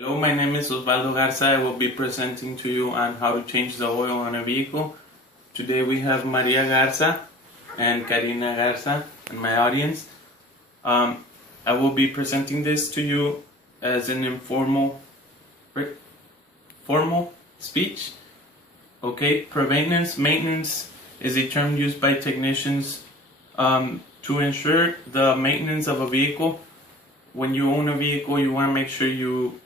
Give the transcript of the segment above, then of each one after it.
Hello, my name is Osvaldo Garza. I will be presenting to you on how to change the oil on a vehicle. Today we have Maria Garza and Karina Garza in my audience. I will be presenting this to you as an informal, formal speech. Okay, preventive maintenance is a term used by technicians to ensure the maintenance of a vehicle. When you own a vehicle, you want to make sure you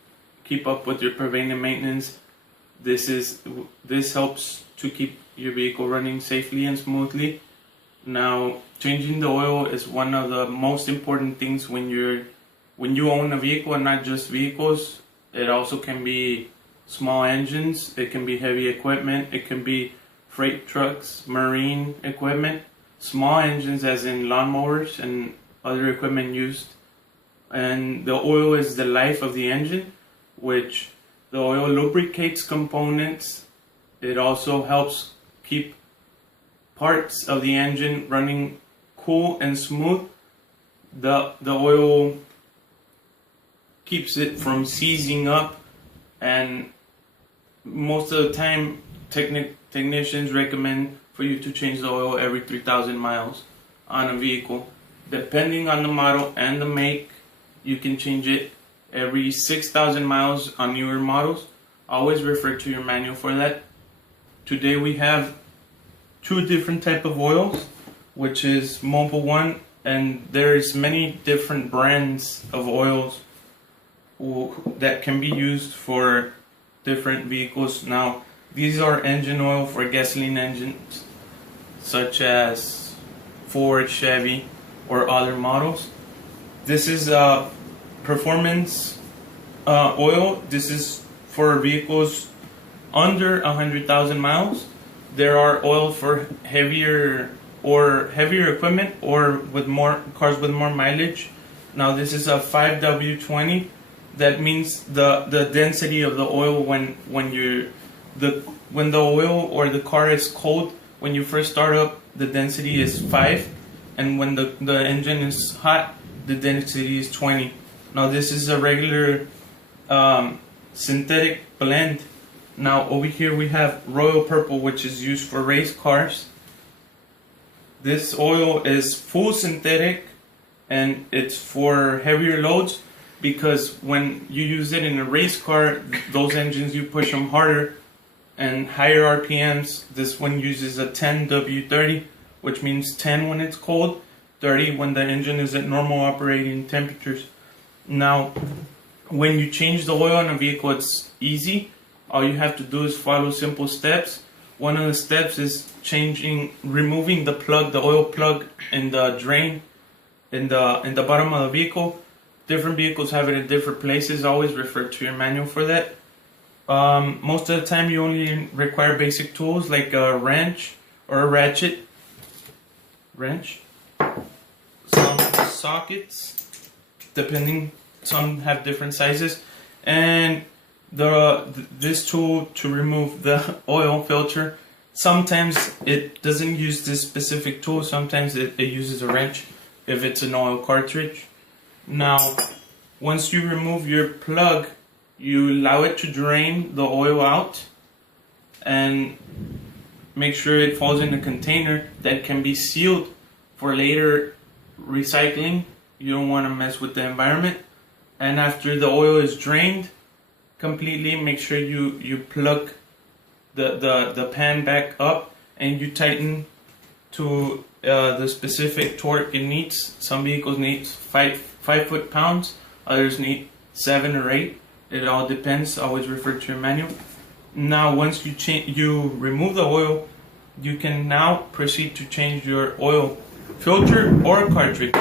keep up with your preventive maintenance. This helps to keep your vehicle running safely and smoothly. Now, changing the oil is one of the most important things when you own a vehicle, and not just vehicles. It also can be small engines, it can be heavy equipment, it can be freight trucks, marine equipment, small engines as in lawnmowers and other equipment used. And the oil is the life of the engine, which the oil lubricates components. It also helps keep parts of the engine running cool and smooth. The oil keeps it from seizing up, and most of the time technicians recommend for you to change the oil every 3,000 miles on a vehicle. Depending on the model and the make, you can change it every 6,000 miles on newer models. Always refer to your manual for that. Today we have two different type of oils, which is Mobil 1, and there's many different brands of oils that can be used for different vehicles. Now, these are engine oil for gasoline engines, such as Ford, Chevy, or other models. This is performance oil. This is for vehicles under 100,000 miles. There are oil for heavier equipment or with more cars with more mileage. Now this is a 5W20. That means the density of the oil when the oil or the car is cold. When you first start up, the density is 5, and when the engine is hot, the density is 20. Now this is a regular synthetic blend. Now over here we have Royal Purple, which is used for race cars. This oil is full synthetic, and it's for heavier loads, because when you use it in a race car, those engines, you push them harder and higher RPMs. This one uses a 10W30, which means 10 when it's cold, 30 when the engine is at normal operating temperatures. Now, when you change the oil on a vehicle, it's easy. All you have to do is follow simple steps. One of the steps is removing the oil plug in the drain in the bottom of the vehicle. Different vehicles have it in different places. Always refer to your manual for that. Most of the time you only require basic tools like a wrench or a ratchet. Some sockets, depending, some have different sizes, and this tool to remove the oil filter. Sometimes it doesn't use this specific tool. Sometimes it uses a wrench if it's an oil cartridge. Now, once you remove your plug, you allow it to drain the oil out and make sure it falls in a container that can be sealed for later recycling. You don't want to mess with the environment. And after the oil is drained completely, make sure you plug the pan back up, and you tighten to the specific torque it needs. Some vehicles need 5 foot-pounds, others need 7 or 8. It all depends. Always refer to your manual. Now, once you remove the oil, you can now proceed to change your oil filter or cartridge.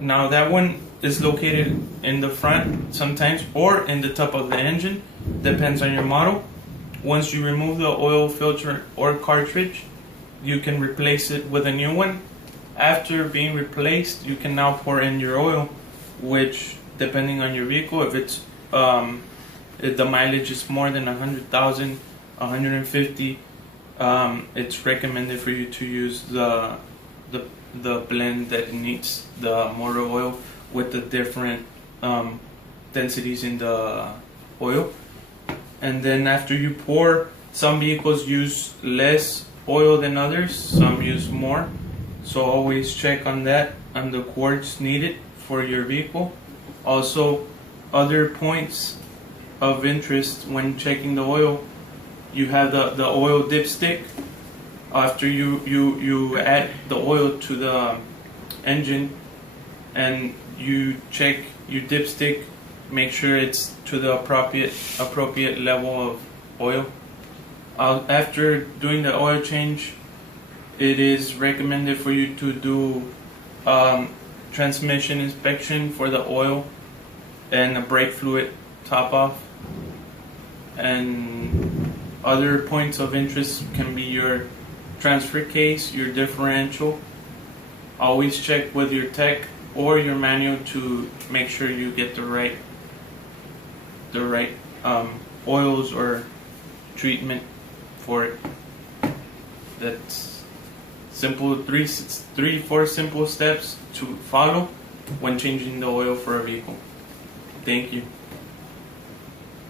Now that one is located in the front sometimes, or in the top of the engine, depends on your model. Once you remove the oil filter or cartridge, you can replace it with a new one. After being replaced, you can now pour in your oil, which, depending on your vehicle, if the mileage is more than 100,000, 150, it's recommended for you to use the blend that needs the motor oil with the different densities in the oil. And then after you pour, some vehicles use less oil than others, some use more. So always check on that, on the quarts needed for your vehicle. Also, other points of interest when checking the oil, you have the oil dipstick. After you add the oil to the engine and you check your dipstick, make sure it's to the appropriate level of oil. After doing the oil change, it is recommended for you to do transmission inspection for the oil and a brake fluid top off. And other points of interest can be your transfer case, your differential. Always check with your tech or your manual to make sure you get the right oils or treatment for it. That's simple, 4 simple steps to follow when changing the oil for a vehicle. Thank you.